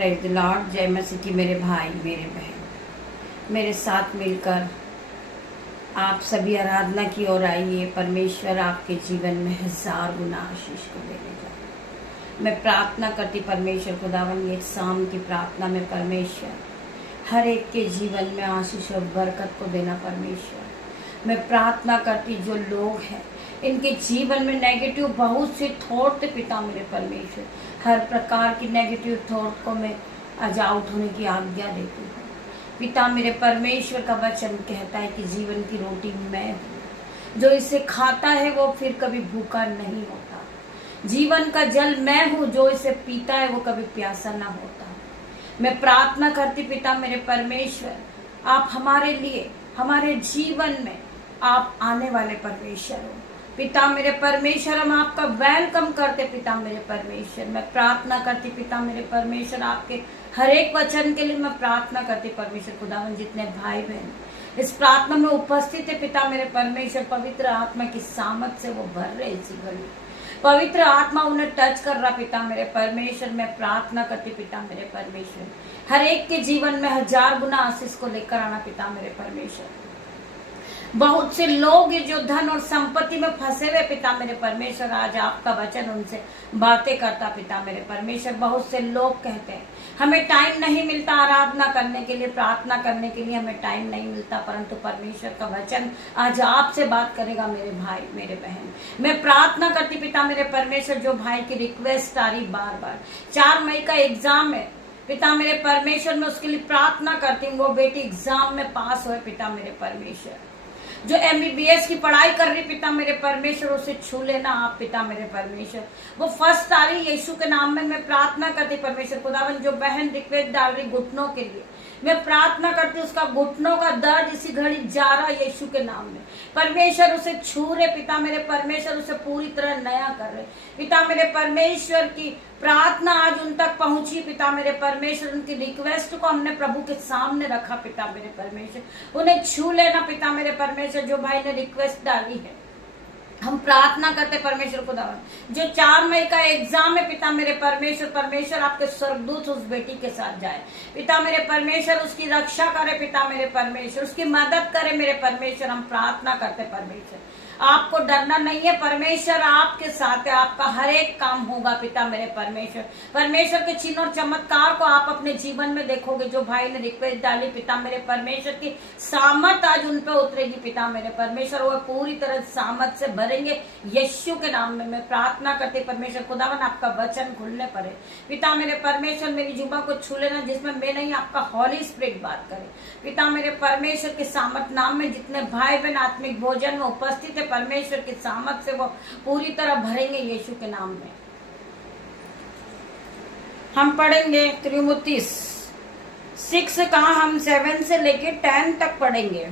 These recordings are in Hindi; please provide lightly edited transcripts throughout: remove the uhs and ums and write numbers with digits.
Praise the Lord. जय मसीह की मेरे भाई मेरे बहन, मेरे साथ मिलकर आप सभी आराधना की ओर आइए। परमेश्वर आपके जीवन में 1000 गुना आशीष को देने जा रहा है। मैं प्रार्थना करती परमेश्वर खुदावन, ये शाम की प्रार्थना में परमेश्वर हर एक के जीवन में आशीष और बरकत को देना। परमेश्वर मैं प्रार्थना करती जो लोग हैं इनके जीवन में नेगेटिव बहुत से थॉट थे पिता मेरे परमेश्वर, हर प्रकार की नेगेटिव थॉट को मैं आज आउट होने की आज्ञा देती हूँ। पिता मेरे परमेश्वर का वचन कहता है कि जीवन की रोटी मैं हूँ, जो इसे खाता है वो फिर कभी भूखा नहीं होता। जीवन का जल मैं हूँ, जो इसे पीता है वो कभी प्यासा ना होता। मैं प्रार्थना करती पिता मेरे परमेश्वर, आप हमारे लिए हमारे जीवन में आप आने वाले परमेश्वर हो। पिता मेरे परमेश्वर, हम आपका वेलकम करते पिता मेरे परमेश्वर। मैं प्रार्थना करती पिता मेरे परमेश्वर, आपके हर एक वचन के लिए मैं प्रार्थना करती परमेश्वर खुदावन। जितने भाई बहन इस प्रार्थना में उपस्थित है पिता मेरे परमेश्वर, पवित्र आत्मा की सामर्थ से वो भर रहे इसी घड़ी। पवित्र आत्मा उन्हें टच कर रहा पिता मेरे परमेश्वर। मैं प्रार्थना करती पिता मेरे परमेश्वर, हर एक के जीवन में 1000 गुना आशीष को लेकर आना पिता मेरे परमेश्वर। बहुत से लोग जो धन और संपत्ति में फंसे हुए पिता मेरे परमेश्वर, आज आपका वचन उनसे बातें करता पिता मेरे परमेश्वर। बहुत से लोग कहते हैं हमें टाइम नहीं मिलता आराधना करने के लिए, प्रार्थना करने के लिए हमें टाइम नहीं मिलता, परंतु परमेश्वर का वचन आज आपसे बात करेगा मेरे भाई मेरे बहन। मैं प्रार्थना करती पिता मेरे परमेश्वर, जो भाई की रिक्वेस्ट आ रही बार बार, 4 मई का एग्जाम है पिता मेरे परमेश्वर, मैं उसके लिए प्रार्थना करती हूँ वो बेटी एग्जाम में पास हो पिता मेरे परमेश्वर। जो MBBS की पढ़ाई कर रही पिता मेरे परमेश्वर, उसे छू लेना आप पिता मेरे परमेश्वर। वो फर्स्ट आ रही यीशु के नाम में मैं प्रार्थना करती परमेश्वर खुदावन। जो बहन रिक्वेस्ट डाल रही घुटनों के लिए, मैं प्रार्थना करती उसका घुटनों का दर्द इसी घड़ी जा रहा यीशु के नाम में। परमेश्वर उसे छू रहे पिता मेरे परमेश्वर, उसे पूरी तरह नया कर रहे पिता मेरे परमेश्वर। की प्रार्थना आज उन तक पहुंची पिता मेरे परमेश्वर। उनकी रिक्वेस्ट को हमने प्रभु के सामने रखा पिता मेरे परमेश्वर। उन्हें छू लेना पिता मेरे परमेश्वर। जो भाई ने रिक्वेस्ट डाली है हम प्रार्थना करते परमेश्वर खुदावन, जो 4 मई का एग्जाम है पिता मेरे परमेश्वर, परमेश्वर आपके स्वर्गदूत उस बेटी के साथ जाए पिता मेरे परमेश्वर, उसकी रक्षा करे पिता मेरे परमेश्वर, उसकी मदद करे मेरे परमेश्वर। हम प्रार्थना करते परमेश्वर, आपको डरना नहीं है परमेश्वर, आपके साथ है, आपका हर एक काम होगा पिता मेरे परमेश्वर। परमेश्वर के चिन्ह और चमत्कार को आप अपने जीवन में देखोगे। जो भाई ने रिक्वेस्ट डाली पिता मेरे परमेश्वर, की सामर्थ आज उन पे उतरेगी पिता मेरे परमेश्वर। वो पूरी तरह सामर्थ से भरेंगे यीशु के नाम में। मैं प्रार्थना करते परमेश्वर खुदावन, आपका वचन खुलने पड़े पिता मेरे परमेश्वर। मेरी जुबान को छू लेना जिसमें मैं नहीं, आपका हॉली स्पिरिट बात करे पिता मेरे परमेश्वर के सामर्थ नाम में। जितने भाई बहन आत्मिक भोजन में उपस्थित है परमेश्वर की सामर्थ से वो पूरी तरह भरेंगे यीशु के नाम में। हम पढ़ेंगे तिमुथियुस 6 का हम 7 से लेके 10 तक पढ़ेंगे।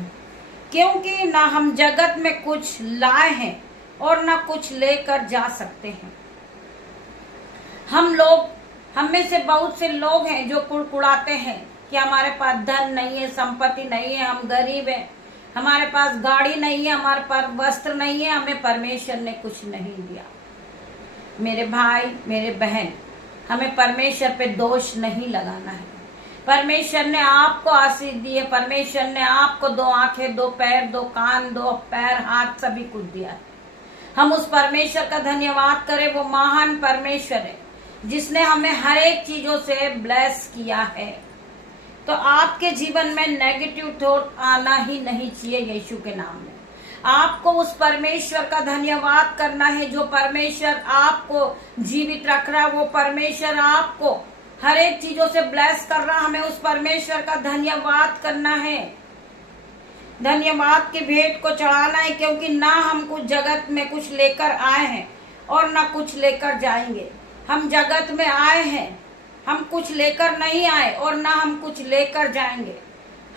क्योंकि ना हम जगत में कुछ लाए हैं और ना कुछ लेकर जा सकते हैं। हम में से बहुत से लोग हैं जो कुड़कुड़ाते हैं कि हमारे पास धन नहीं है, संपत्ति नहीं है, हम गरीब हैं, हमारे पास गाड़ी नहीं है, हमारे पास वस्त्र नहीं है, हमें परमेश्वर ने कुछ नहीं दिया। मेरे भाई मेरे बहन, हमें परमेश्वर पे दोष नहीं लगाना है। परमेश्वर ने आपको आशीष दी है। परमेश्वर ने आपको 2 आंखें, 2 पैर, 2 कान, 2 पैर, हाथ, सभी कुछ दिया है। हम उस परमेश्वर का धन्यवाद करें। वो महान परमेश्वर है जिसने हमें हर एक चीजों से ब्लेस किया है। तो आपके जीवन में नेगेटिव थॉट आना ही नहीं चाहिए यीशु के नाम में। आपको उस परमेश्वर का धन्यवाद करना है जो परमेश्वर आपको जीवित रख रहा है। वो परमेश्वर आपको हर एक चीजों से ब्लेस कर रहा, हमें उस परमेश्वर का धन्यवाद करना है। धन्यवाद की भेंट को चढ़ाना है, क्योंकि ना हम कुछ जगत में कुछ लेकर आए हैं और ना कुछ लेकर जाएंगे। हम जगत में आए हैं, हम कुछ लेकर नहीं आए और ना हम कुछ लेकर जाएंगे।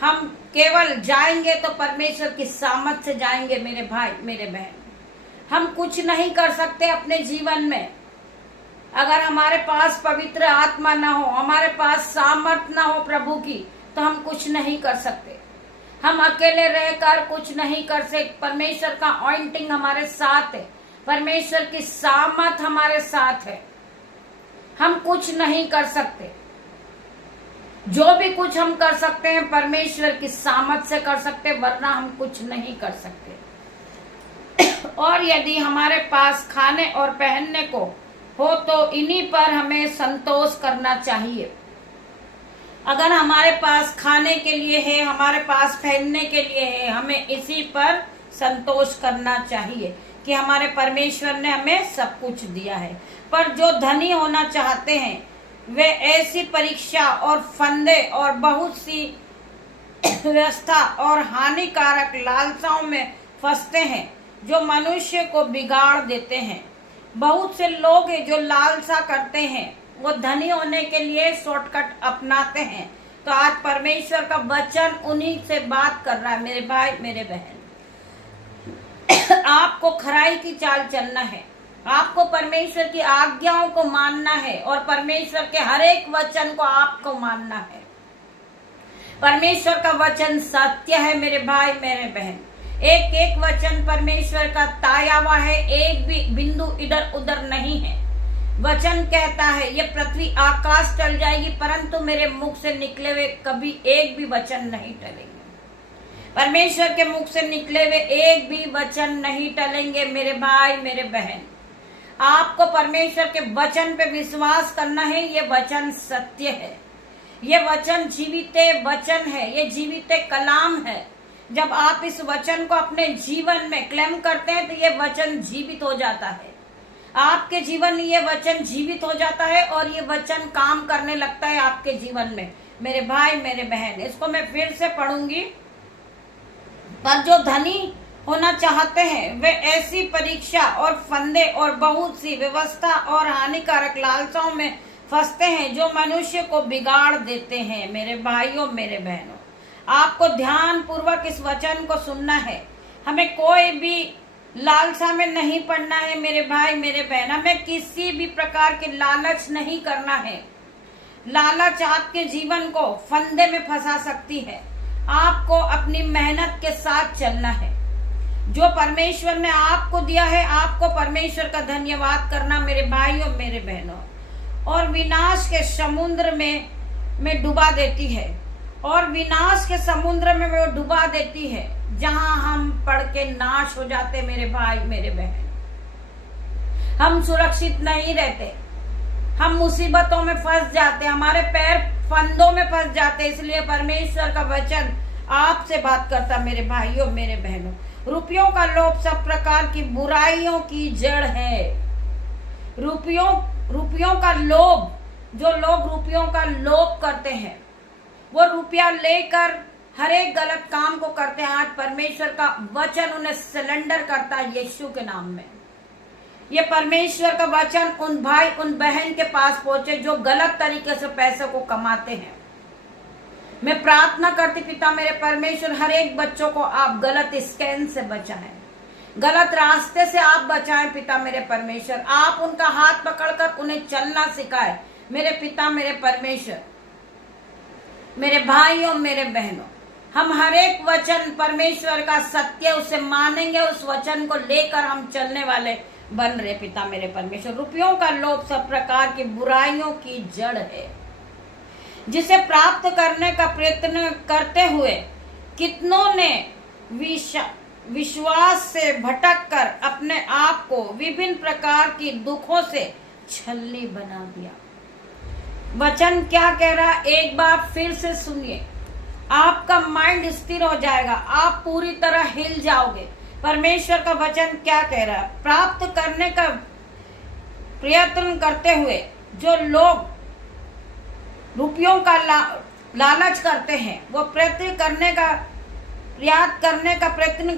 हम केवल जाएंगे तो परमेश्वर की सामर्थ से जाएंगे मेरे भाई मेरे बहन। हम कुछ नहीं कर सकते अपने जीवन में अगर हमारे पास पवित्र आत्मा ना हो, हमारे पास सामर्थ ना हो प्रभु की, तो हम कुछ नहीं कर सकते। हम अकेले रहकर कुछ नहीं कर सकते। परमेश्वर का ऑइंटिंग हमारे साथ है, परमेश्वर की सामर्थ हमारे साथ है। हम कुछ नहीं कर सकते। जो भी कुछ हम कर सकते हैं परमेश्वर की सामर्थ से कर सकते, वरना हम कुछ नहीं कर सकते। और यदि हमारे पास खाने और पहनने को हो तो इन्हीं पर हमें संतोष करना चाहिए। अगर हमारे पास खाने के लिए है, हमारे पास पहनने के लिए है, हमें इसी पर संतोष करना चाहिए कि हमारे परमेश्वर ने हमें सब कुछ दिया है। पर जो धनी होना चाहते हैं वे ऐसी परीक्षा और फंदे और बहुत सी व्यवस्था और हानिकारक लालसाओं में फंसते हैं जो मनुष्य को बिगाड़ देते हैं। बहुत से लोग हैं जो लालसा करते हैं, वो धनी होने के लिए शॉर्टकट अपनाते हैं। तो आज परमेश्वर का वचन उन्हीं से बात कर रहा है, मेरे भाई मेरे बहन। आपको खराई की चाल चलना है, आपको परमेश्वर की आज्ञाओं को मानना है और परमेश्वर के हर एक वचन को आपको मानना है। परमेश्वर का वचन सत्य है मेरे भाई मेरे बहन। एक एक वचन परमेश्वर का ताया हुआ है, एक भी बिंदु इधर उधर नहीं है। वचन कहता है ये पृथ्वी आकाश टल जाएगी परंतु मेरे मुख से निकले हुए कभी एक भी वचन नहीं टलेंगे। परमेश्वर के मुख से निकले हुए एक भी वचन नहीं टलेंगे मेरे भाई मेरे बहन। आपको परमेश्वर के वचन पे विश्वास करना है। ये वचन सत्य है, ये वचन जीवित वचन है, ये जीवित कलाम है। जब आप इस वचन को अपने जीवन में क्लेम करते हैं तो ये वचन जीवित हो जाता है। आपके जीवन में ये वचन जीवित हो जाता है और ये वचन काम करने लगता है आपके जीवन में मेरे भाई मेरे बहन। इसको मैं फिर से पढ़ूंगी। पर जो धनी होना चाहते हैं वे ऐसी परीक्षा और फंदे और बहुत सी व्यवस्था और हानिकारक लालसाओं में फंसते हैं जो मनुष्य को बिगाड़ देते हैं मेरे भाइयों मेरे बहनों। आपको ध्यान पूर्वक इस वचन को सुनना है। हमें कोई भी लालसा में नहीं पड़ना है मेरे भाई मेरे बहन। हमें किसी भी प्रकार के लालच नहीं करना है। लालच आपके जीवन को फंदे में फंसा सकती है। आपको अपनी मेहनत के साथ चलना है। जो परमेश्वर ने आपको दिया है आपको परमेश्वर का धन्यवाद करना मेरे भाइयों मेरे बहनों। और विनाश के समुद्र में डुबा देती है, और विनाश के समुद्र में वो डुबा देती है जहां हम पड़ के नाश हो जाते मेरे भाई मेरे बहन। हम सुरक्षित नहीं रहते, हम मुसीबतों में फंस जाते, हमारे पैर फंदों में फंस जाते। इसलिए परमेश्वर का वचन आपसे बात करता मेरे भाइयों मेरे बहनों। रुपयों का लोभ सब प्रकार की बुराइयों की जड़ है। रुपयों का लोभ, जो लोग रुपयों का लोभ करते हैं वो रुपया लेकर हर एक गलत काम को करते हैं। आज परमेश्वर का वचन उन्हें सिलेंडर करता है यीशु के नाम में। ये परमेश्वर का वचन उन भाई उन बहन के पास पहुंचे जो गलत तरीके से पैसे को कमाते हैं। मैं प्रार्थना करती पिता मेरे परमेश्वर हर एक बच्चों को आप गलत स्कैन से बचाएं, गलत रास्ते से आप बचाएं पिता मेरे परमेश्वर। आप उनका हाथ पकड़कर उन्हें चलना सिखाएं मेरे पिता मेरे परमेश्वर। मेरे भाइयों मेरे बहनों, हम हर एक वचन परमेश्वर का सत्य उसे मानेंगे, उस वचन को लेकर हम चलने वाले बन रहे पिता मेरे परमेश्वर। रुपयों का लोभ सब प्रकार की बुराइयों की जड़ है, जिसे प्राप्त करने का प्रयत्न करते हुए कितनों ने विश्वास से भटक कर अपने आप को विभिन्न प्रकार की दुखों से छलनी बना दिया। वचन क्या कह रहा है एक बार फिर से सुनिए, आपका माइंड स्थिर हो जाएगा, आप पूरी तरह हिल जाओगे। परमेश्वर का वचन क्या कह रहा है? प्राप्त करने का प्रयत्न करते हुए जो लोग रुपयों का लालच करते हैं वो प्रयत्न करने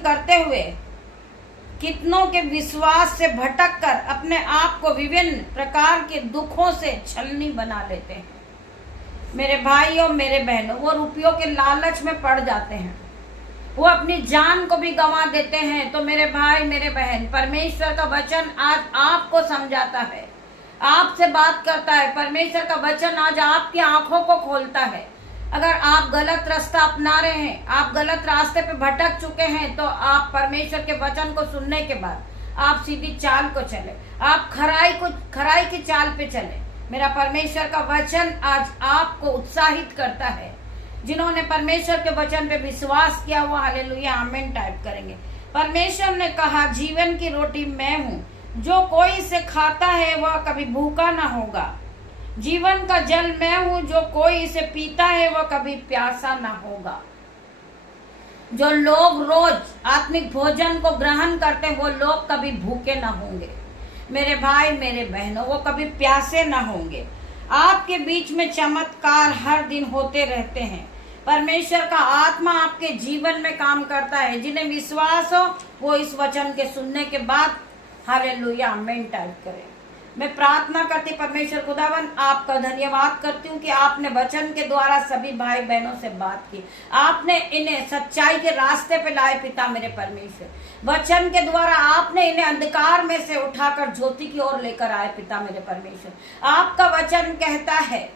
करते हुए कितनों के विश्वास से भटक कर अपने आप को विभिन्न प्रकार के दुखों से छलनी बना लेते हैं। मेरे भाइयों मेरे बहनों, वो रुपयों के लालच में पड़ जाते हैं, वो अपनी जान को भी गंवा देते हैं। तो मेरे भाई मेरे बहन, परमेश्वर का वचन आज आपको समझाता है, आपसे बात करता है। परमेश्वर का वचन आज आपकी आंखों को खोलता है। अगर आप गलत रास्ता अपना रहे हैं, आप गलत रास्ते पे भटक चुके हैं, तो आप परमेश्वर के वचन को सुनने के बाद आप सीधी चाल को चले, आप खराई की चाल पे चले। मेरा परमेश्वर का वचन आज आपको उत्साहित करता है। जिन्होंने परमेश्वर के वचन पे विश्वास किया वो हालेलुया आमीन टाइप करेंगे। परमेश्वर ने कहा जीवन की रोटी मैं हूँ, जो कोई इसे खाता है वह कभी भूखा ना होगा। जीवन का जल मैं हूँ, जो कोई इसे पीता है वह कभी प्यासा ना होगा। जो लोग रोज आत्मिक भोजन को ग्रहण करते हैं वो लोग कभी भूखे ना होंगे। मेरे भाई मेरे बहनों, वो कभी प्यासे ना होंगे। आपके बीच में चमत्कार हर दिन होते रहते हैं। परमेश्वर का आत्मा आपके जीवन में काम करता है। जिन्हें विश्वास हो वो इस वचन के सुनने के बाद हालेलुया आमीन टाइप करें। मैं प्रार्थना करती परमेश्वर खुदावन आपका धन्यवाद करती हूँ कि आपने वचन के द्वारा सभी भाई बहनों से बात की। आपने इन्हें सच्चाई के रास्ते पे लाए पिता मेरे परमेश्वर। वचन के द्वारा आपने इन्हें अंधकार में से उठाकर ज्योति की ओर लेकर आए पिता मेरे परमेश्वर। आपका वचन कहता है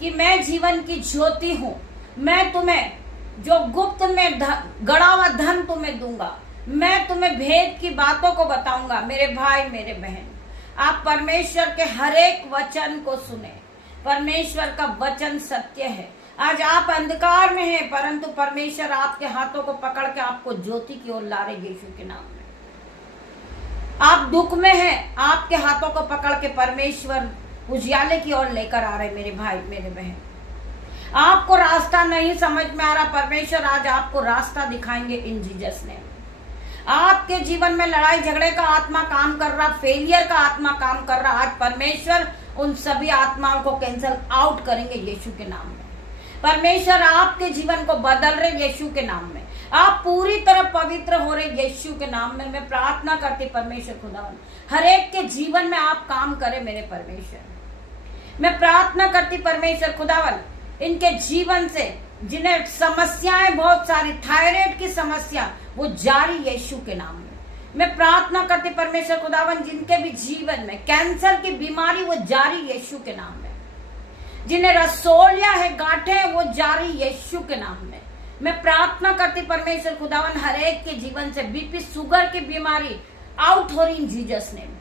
कि मैं जीवन की ज्योति हूँ। मैं तुम्हें जो गुप्त में गड़ा हुआ धन तुम्हें दूंगा। मैं तुम्हें भेद की बातों को बताऊंगा। मेरे भाई मेरे बहन, आप परमेश्वर के हर एक वचन को सुने। परमेश्वर का वचन सत्य है। आज आप अंधकार में हैं, परंतु परमेश्वर आपके हाथों को पकड़ के आपको ज्योति की ओर ला रहे यीशु के नाम में। आप दुख में हैं, आपके हाथों को पकड़ के परमेश्वर उजियाले की ओर लेकर आ रहे मेरे भाई मेरे बहन। आपको रास्ता नहीं समझ में आ रहा, परमेश्वर आज आपको रास्ता दिखाएंगे इन जीसस नेम। आपके जीवन में लड़ाई झगड़े का आत्मा काम कर रहा, फेलियर का आत्मा काम कर रहा, आज परमेश्वर उन सभी आत्माओं को कैंसल आउट करेंगे यीशु के नाम में। परमेश्वर आपके जीवन को बदल रहे यीशु के नाम में। आप पूरी तरह पवित्र हो रहे यीशु के नाम में। मैं प्रार्थना करती परमेश्वर खुदावन हर एक के जीवन में आप काम करें मेरे परमेश्वर। मैं प्रार्थना करती परमेश्वर खुदावन इनके जीवन से जिन्हें समस्याएं बहुत सारी, थायराइड की समस्या वो जारी यीशु के नाम में। मैं प्रार्थना करती परमेश्वर खुदावन जिनके भी जीवन में कैंसर की बीमारी वो जारी यीशु के नाम में। जिन्हें रसोलिया है, गांठें हैं, वो जारी यीशु के नाम में। मैं प्रार्थना करती परमेश्वर खुदावन हर एक के जीवन से बीपी शुगर की बीमारी आउट हो रही इन जीसस नेम।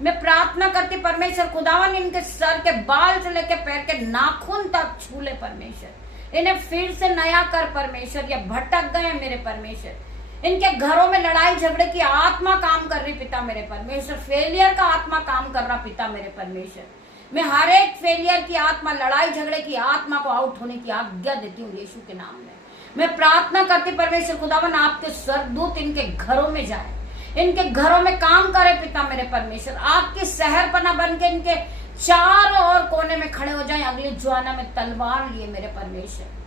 मैं प्रार्थना करती परमेश्वर खुदावन इनके सर के बाल से लेकर पैर के नाखून तक छू ले परमेश्वर। इन्हें फिर से नया कर परमेश्वर। या भटक गए मेरे परमेश्वर। इनके घरों में लड़ाई झगड़े की आत्मा काम कर रही पिता मेरे परमेश्वर। फेलियर का आत्मा काम कर रहा पिता मेरे परमेश्वर। मैं हर एक फेलियर की आत्मा, लड़ाई झगड़े की आत्मा को आउट होने की आज्ञा देती हूँ यीशु के नाम में। मैं प्रार्थना करती परमेश्वर खुदावन आपके स्वर्गदूत इनके घरों में जाए, इनके घरों में काम करे पिता मेरे परमेश्वर। आपकी शहरपना बन के इनके चारों ओर कोने में खड़े हो जाएं अगली ज्वाला में तलवार लिए मेरे परमेश्वर।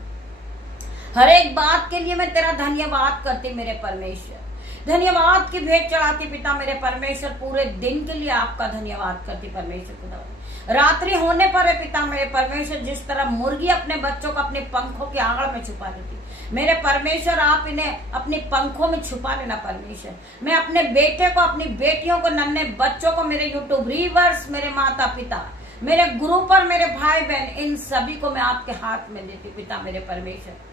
हर एक बात के लिए मैं तेरा धन्यवाद करती मेरे परमेश्वर। धन्यवाद की भेंट चढ़ाती पिता मेरे परमेश्वर। पूरे दिन के लिए आपका धन्यवाद करती परमेश्वर खुदा। रात्रि होने पर है पिता मेरे परमेश्वर, जिस तरह मुर्गी अपने बच्चों को अपने पंखों के आंगन में छुपा लेती, मेरे परमेश्वर आप इन्हें अपने पंखों में छुपा लेना परमेश्वर। मैं अपने बेटे को, अपनी बेटियों को, नन्हे बच्चों को, मेरे यूट्यूब व्यूअर्स, मेरे माता पिता, मेरे गुरु पर, मेरे भाई बहन, इन सभी को मैं आपके हाथ में देती पिता मेरे परमेश्वर।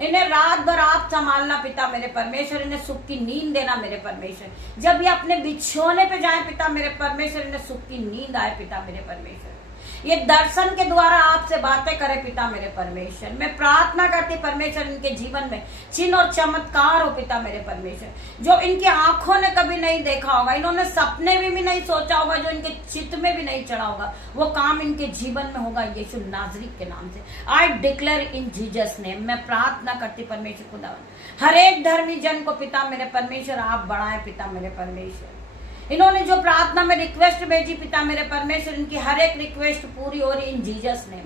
इन्हें रात भर आप संभालना पिता मेरे परमेश्वर। इन्हें सुख की नींद देना मेरे परमेश्वर। जब ये अपने बिछोने पे जाए पिता मेरे परमेश्वर, इन्हें सुख की नींद आए पिता मेरे परमेश्वर। ये दर्शन के द्वारा आपसे बातें करे पिता मेरे परमेश्वर। मैं प्रार्थना करती परमेश्वर इनके जीवन में चिन्ह और चमत्कार हो पिता मेरे परमेश्वर, जो इनकी आंखों ने कभी नहीं देखा होगा, इन्होंने सपने में भी नहीं सोचा होगा, जो इनके चित्त में भी नहीं चढ़ा होगा, वो काम इनके जीवन में होगा यीशु नाजरीत के नाम से। I declare in Jesus name. मैं प्रार्थना करती परमेश्वर खुदावन हर एक धर्मी जन को पिता मेरे परमेश्वर आप बढ़ाएं पिता मेरे परमेश्वर। इन्होंने जो प्रार्थना में रिक्वेस्ट भेजी पिता मेरे परमेश्वर, इनकी हर एक रिक्वेस्ट पूरी हो रही इन जीसस नेम।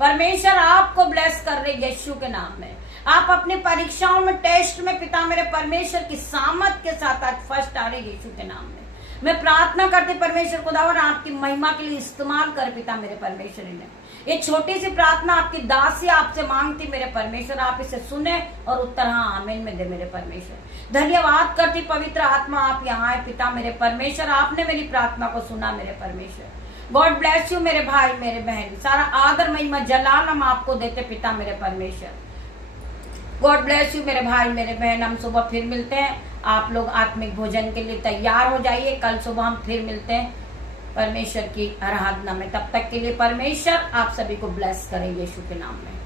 परमेश्वर आपको ब्लेस कर रहे यीशु के नाम में। आप अपनी परीक्षाओं में, टेस्ट में पिता मेरे परमेश्वर की सामर्थ के साथ आज फर्स्ट आ रहे यीशु के नाम में। मैं प्रार्थना करती परमेश्वर खुदावन आपकी महिमा के लिए इस्तेमाल कर पिता मेरे परमेश्वर। ने ये छोटी सी प्रार्थना आपकी दासी आपसे मांगती मेरे परमेश्वर, आप इसे सुने और उत्तर हाँ आमीन में दे मेरे परमेश्वर। धन्यवाद करती पवित्र आत्मा आप यहाँ आए पिता मेरे परमेश्वर। आपने मेरी प्रार्थना को सुना मेरे परमेश्वर। गॉड ब्लेस यू मेरे भाई मेरे बहन। सारा आदर महिमा जलाल हम आपको देते पिता मेरे परमेश्वर। गॉड ब्लेस यू मेरे भाई मेरे बहन। हम सुबह फिर मिलते हैं। आप लोग आत्मिक भोजन के लिए तैयार हो जाइए। कल सुबह हम फिर मिलते हैं। परमेश्वर की आराधना में। तब तक के लिए परमेश्वर आप सभी को ब्लेस करें यीशु के नाम में।